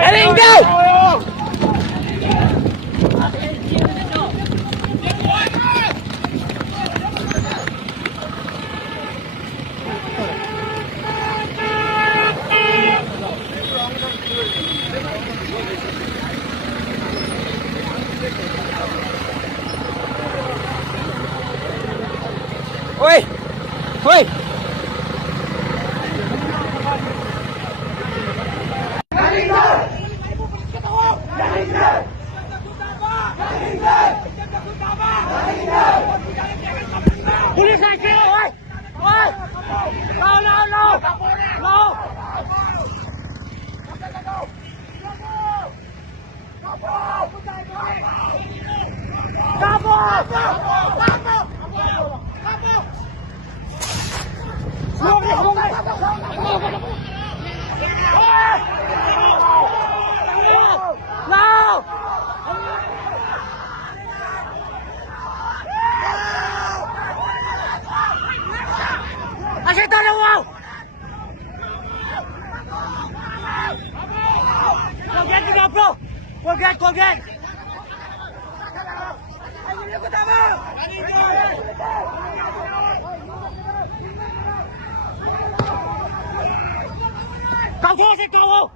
Letting go! Oi! Oi! Pulis aja, oi! Oi! No, no, no! No! Kamu! No! Kasih tahu wow! Forget juga bro! Forget! Kau sih kau!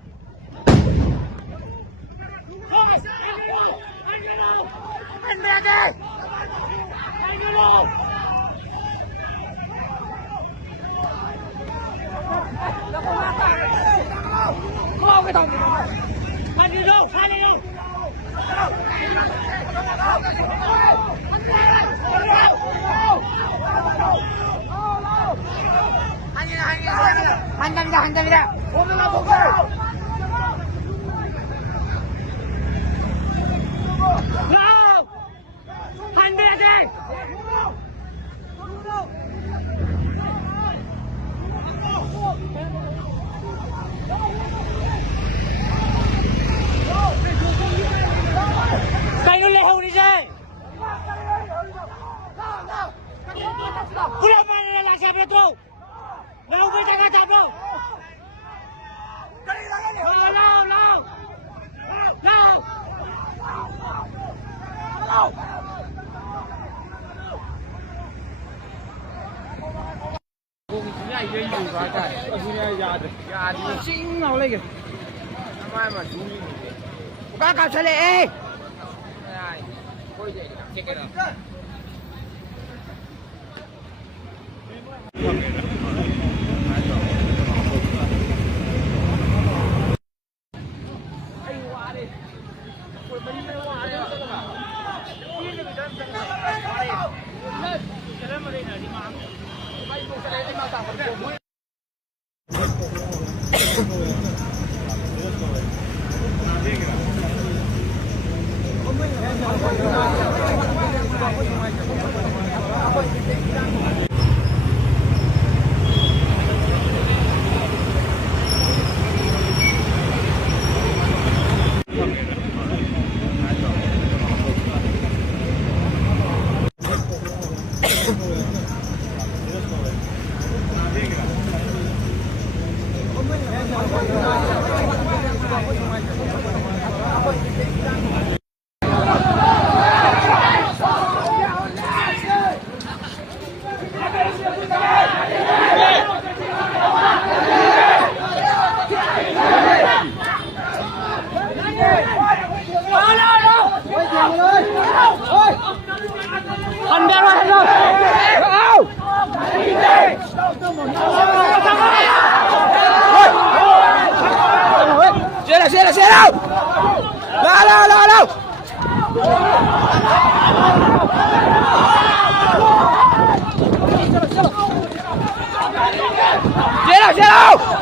한장이다. 오늘나 보고. 반대야 돼. Kainuleh huni dyan! Pula pa na lang siya, bro! Naubay ka ka, bro! Lao! Kung siya yun yung bata eh. Kung siya yada. Yada. Singaw lagi. Namay man. Kakasali eh! Check it out. Sierra! Lao! Sierra!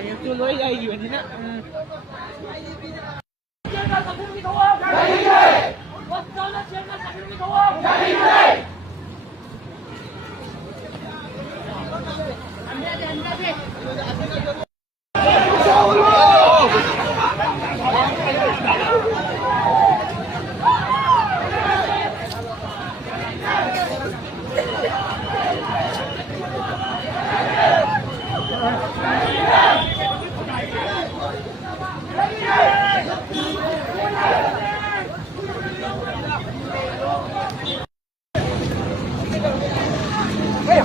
Itu loh ya ini nak.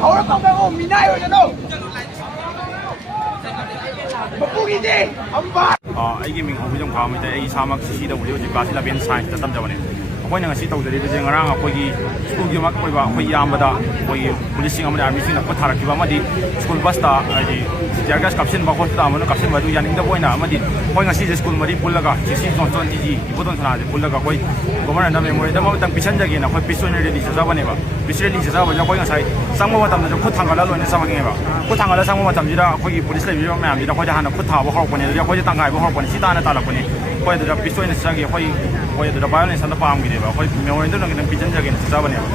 Hầu nó không đâu ôm mình nay rồi chứ đâu. Một cú gì đi, ông ba. ꯑꯩꯒꯤ ꯃꯤꯡ ꯍꯧꯕꯤꯖꯝ ꯈꯥꯃꯩꯇꯩ ꯑꯩ ꯏꯁꯥꯃꯛ CCW ꯍꯧꯖꯤꯛ class 11 ꯁꯥꯏꯟꯁꯇ ꯇꯝꯖꯕꯅꯦ ꯑꯩꯈꯣꯏꯅ ꯉꯁꯤ ꯇꯧꯖꯔꯤꯕꯁꯦ ꯉꯔꯥꯡ ꯑꯩꯈꯣꯏꯒꯤ ꯁ꯭ꯀꯨꯜꯒꯤ ꯃꯛ ꯑꯣꯏꯕ ꯑꯩꯈꯣꯏ ꯏꯌꯥꯝꯕꯗ ꯑꯩꯈꯣꯏꯒꯤ ꯄꯨꯂꯤꯁꯁꯤꯡ ꯑꯃꯗꯤ ꯑꯥꯔꯃꯤꯁꯤꯡꯅ ꯈꯨꯠ ꯊꯥꯔꯛꯈꯤꯕ ꯑꯃꯗꯤ ꯁ꯭ꯀꯨꯜ ꯕꯁꯇ ꯍꯥꯏꯗꯤ ꯇꯤꯌꯔ ꯒ꯭ꯌꯥꯁ ꯀꯥꯞꯁꯤꯟꯕ ꯍꯣꯁꯄꯤꯇꯥꯜ ꯑꯃꯗ ꯀꯥꯞꯁꯤꯟꯕ ꯑꯗꯨ ꯌꯥꯅꯤꯡꯗꯕ ꯑꯣꯏꯅ ꯑꯃꯗꯤ ꯑꯩꯈꯣꯏ ꯉꯁꯤꯁꯦ ꯁ꯭ꯀꯨꯜ ꯃꯔꯤ ꯄꯨꯜꯂꯒ CC ꯖꯣꯟꯁꯇꯣꯟ TG ꯏꯕꯣꯇꯣꯟ ꯁꯅꯥꯁꯦ ꯄꯨꯜꯂꯒ ꯑꯩꯈꯣꯏ ꯒꯣꯚꯔꯅꯔꯗ ꯃꯦꯃꯣꯔꯤꯌꯦꯜ ꯑꯃꯇꯪ ꯄꯤꯁꯟꯖꯒꯦꯅ ꯑꯩꯈꯣꯏ ꯄꯤꯁ ꯑꯣꯏꯅ ꯔꯦꯂꯤ ꯆꯠꯆꯕꯅꯦꯕ ꯄꯤꯁ ꯔꯦꯂꯤ ꯆꯠꯆꯕꯁꯤꯗ ꯑꯩꯈꯣꯏ ꯉꯁꯥꯏ ꯆꯪꯕ ꯃꯇꯝꯗꯁꯨ ꯈꯨꯠ ꯊꯥꯡꯒꯠꯂ ꯂꯣꯏꯅ ꯆꯪꯉꯦꯕ ꯈꯨꯠ ꯊꯥꯡꯒꯠꯂ ꯆꯪꯕ ꯃꯇꯝꯁꯤꯗ ꯑꯩꯈꯣꯏꯒꯤ ꯄꯨꯂꯤꯁ ꯂꯩꯕꯤꯔꯤꯕ ꯃꯌꯥꯝꯁꯤꯗ ꯑꯩꯈꯣꯏꯗ ꯍꯥꯟꯅ ꯈꯨꯠ ꯊꯥꯕ ꯍꯧꯔꯛꯄꯅꯦ ꯑꯗꯨꯗꯤ ꯑꯩꯈꯣꯏꯁꯦ ꯇꯪꯈꯥꯏꯕ ꯍꯧꯔꯛꯄꯅꯦ ꯁꯤ ꯇꯥꯟꯅ ꯇꯥꯜꯂꯛꯄꯅꯦ ꯑꯩꯈꯣꯏ ꯑꯗꯨꯗ ꯄꯤꯁ ꯑꯣꯏꯅ ꯆꯠꯆꯒꯦ ꯑꯩꯈꯣꯏ ꯑꯗꯨꯗ ꯚꯥꯏꯑꯣꯂꯦꯟꯁ ꯑꯝꯇ ꯄꯥꯝꯈꯤꯗꯦꯕ ꯑꯩꯈꯣꯏ ꯃꯦꯃꯣꯔꯤꯌꯦꯜꯗꯨ ꯈꯤꯇꯪ ꯄꯤꯁꯟꯖꯒꯦꯅ ꯆꯠꯆꯕꯅꯦꯕ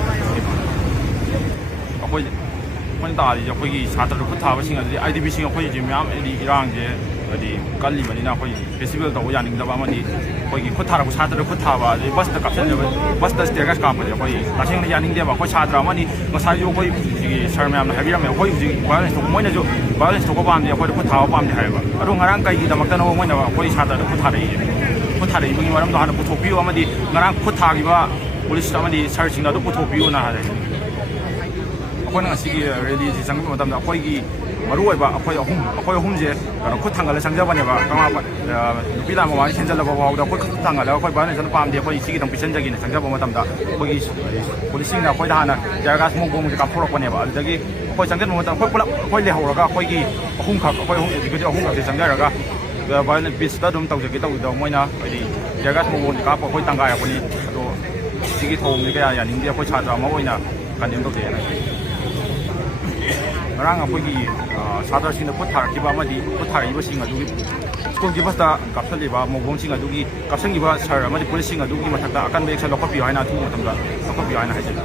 ꯑꯩꯈꯣꯏꯅ ꯇꯥꯔꯤꯁꯦ ꯑꯩꯈꯣꯏꯒꯤ ꯁꯥꯇ꯭ꯔ ꯈꯨꯠ ꯊꯥꯕꯁꯤꯡ ꯑꯗꯨꯗꯤ IDPꯁꯤꯡ ꯑꯩꯈꯣꯏꯁꯦ ꯃꯌꯥꯝ ꯍꯥꯏꯗꯤ ꯏꯔꯥꯡꯁꯦ ꯍꯥꯏꯗꯤ ꯀꯜꯂꯤꯕꯅꯤꯅ ꯑꯩꯈꯣꯏ ꯐꯦꯁꯇꯤꯚꯦꯜ ꯇꯧꯕ ꯌꯥꯅꯤꯡꯗꯕ ꯑꯃꯗꯤ ꯑꯩꯈꯣꯏꯒꯤ ꯈꯨꯠ ꯊꯥꯔꯛꯄ ꯁꯥꯇ꯭ꯔ ꯈꯨꯠ ꯊꯥꯕ ꯑꯗꯩ ꯕꯁꯇ ꯀꯥꯞꯁꯤꯟꯖꯕ ꯕꯁꯇ ꯁ꯭ꯇꯤꯌꯔ ꯒ꯭ꯌꯥꯁ ꯀꯥꯞꯄꯁꯦ ꯑꯩꯈꯣꯏ ꯇꯁꯦꯡꯅ ꯌꯥꯅꯤꯡꯗꯦꯕ ꯑꯩꯈꯣꯏ ꯁꯥꯇ꯭ꯔ ꯑꯃꯅꯤ ꯉꯁꯥꯏꯁꯨ ꯑꯩꯈꯣꯏ ꯁꯤꯒꯤ ꯁꯔ ꯃꯌꯥꯝꯅ ꯍꯥꯏꯕꯤꯔꯝꯃꯦ ꯑꯩꯈꯣꯏ ꯍꯧꯖꯤꯛ ꯚꯥꯏꯑꯣꯂꯦꯟꯁ ꯊꯣꯛꯄ ꯃꯣꯏꯅꯁꯨ ꯚꯥꯏꯑꯣꯂꯦꯟꯁ ꯊꯣꯛꯄ ꯄꯥꯝꯗꯦ ꯑꯩꯈꯣꯏꯗ ꯈꯨꯠ ꯊꯥꯕ ꯄꯥꯝꯗꯦ ꯍꯥꯏꯌꯦꯕ ꯑꯗꯣ ꯉꯔꯥꯡ ꯀꯩꯒꯤꯗꯃꯛꯇꯅꯣ ꯃꯣꯏꯅ ꯑꯩꯈꯣꯏ ꯁꯥꯇ꯭ꯔꯗ ꯈꯨꯠ ꯊꯥꯔꯛꯏꯁꯦ ꯈꯨꯠ ꯊꯥꯔꯛꯏꯕꯒꯤ ꯃꯔꯝꯗꯣ ꯍꯥꯟꯅ ꯄꯨꯊꯣꯛꯄꯤꯌꯨ ꯑꯃꯗꯤ ꯉꯔꯥꯡ ꯈꯨꯠ ꯊꯥꯈꯤꯕ ꯄꯨꯂꯤꯁ ꯑꯃꯗꯤ ꯁꯔꯁꯤꯡꯗ ꯑꯗꯨ ꯄꯨꯊꯣꯛꯄꯤꯌꯨꯅ ꯍꯥꯏꯔꯦ ꯑꯩꯈꯣꯏꯅ ꯉꯁꯤꯒꯤ ꯔꯦꯂꯤꯁꯤ ꯆꯪꯕ ꯃꯇꯝꯗ ꯑꯩꯈꯣꯏꯒꯤ ꯃꯔꯨꯑꯣꯏꯕ ꯑꯩꯈꯣꯏ ꯑꯍꯨꯝꯁꯦ ꯀꯩꯅꯣ ꯈꯨꯠ ꯊꯥꯡꯒꯠꯂ ꯆꯪꯖꯕꯅꯦꯕ ꯅꯨꯄꯤ ꯂꯥꯟ ꯃꯃꯥꯡ ꯆꯦꯟꯖꯜꯂꯕ ꯐꯥꯎꯗ ꯑꯩꯈꯣꯏ ꯈꯨꯠ ꯊꯥꯡꯒꯠꯂꯒ ꯑꯩꯈꯣꯏ ꯚꯥꯏꯑꯣꯂꯦꯟꯁ ꯄꯥꯝꯗꯦ ꯑꯩꯈꯣꯏ ꯁꯤꯒꯤꯗꯪ ꯄꯤꯁꯟꯖꯒꯦꯅ ꯆꯪꯖꯕ ꯃꯇꯝꯗ ꯑꯩꯈꯣꯏꯒꯤ ꯄꯨꯂꯤꯁꯁꯤꯡꯅ ꯑꯩꯈꯣꯏꯗ ꯍꯥꯟꯅ ꯇꯤꯌꯔ ꯒ꯭ꯌꯥꯁ ꯃꯣꯡꯁꯦ ꯀꯥꯞꯊꯣꯔꯛꯄꯅꯦꯕ ꯑꯗꯨꯗꯒꯤ ꯑꯩꯈꯣꯏ ꯆꯪꯖꯟꯕ ꯃꯇꯝꯗ ꯑꯩꯈꯣꯏ ꯄꯨꯂꯞ ꯑꯩꯈꯣꯏ ꯂꯩꯍꯧꯔꯒ ꯑꯩꯈꯣꯏꯒꯤ ꯑꯩꯈꯣꯏ ꯑꯍꯨꯝꯈꯛꯁꯦ ꯆꯪꯖꯔꯒ ꯚꯥꯏꯑꯣꯂꯦꯟꯁ ꯄꯤꯁꯇ ꯑꯗꯨꯝ ꯇꯧꯖꯒꯦ ꯇꯧꯕꯗ ꯃꯣꯏꯅ ꯍꯥꯏꯗꯤ ꯇꯤꯌꯔ ꯒ꯭ꯌꯥꯁ ꯃꯣꯡꯁꯦ ꯀꯥꯞꯄ ꯑꯩꯈꯣꯏ ꯇꯪꯒꯥꯏꯔꯛꯄꯅꯤ ꯑꯗꯣ ꯁꯤꯒꯤ ꯊꯧꯑꯣꯡꯁꯦ ꯀꯌꯥ ꯌꯥꯅꯤꯡꯗꯦ ꯑꯩꯈꯣꯏ ꯁꯥꯇ꯭ꯔ ꯑꯃ ꯑꯣꯏꯅ ꯀꯟꯗꯦꯝ ꯇꯧꯖꯩꯑꯅ ꯉꯔꯥꯡ ꯑꯩꯈꯣꯏꯒꯤ ꯁꯥꯇ꯭ꯔꯁꯤꯡꯅ ꯈꯨꯠ ꯊꯥꯔꯛꯈꯤꯕ ꯑꯃꯗꯤ ꯈꯨꯠ ꯊꯥꯔꯛꯏꯕꯁꯤꯡ ꯑꯗꯨꯒꯤ ꯁ꯭ꯀꯨꯜꯒꯤ ꯕꯁꯇ ꯀꯥꯞꯁꯤꯜꯂꯤꯕ ꯃꯧꯕꯣꯡꯁꯤꯡ ꯑꯗꯨꯒꯤ ꯀꯥꯞꯁꯤꯟꯈꯤꯕ ꯁꯔ ꯑꯃꯗꯤ ꯄꯨꯂꯤꯁꯁꯤꯡ ꯑꯗꯨꯒꯤ ꯃꯊꯛꯇ ꯑꯀꯟꯕ ꯑꯦꯛꯁꯟ ꯂꯧꯈꯠꯄꯤꯌꯨ ꯍꯥꯏꯅ ꯑꯊꯨꯕ ꯃꯇꯝꯗ ꯂꯧꯈꯠꯄꯤꯌꯨ ꯍꯥꯏꯅ ꯍꯥꯏꯖꯔꯤ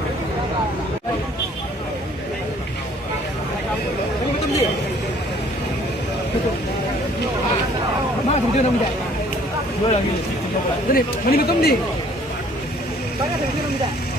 Mana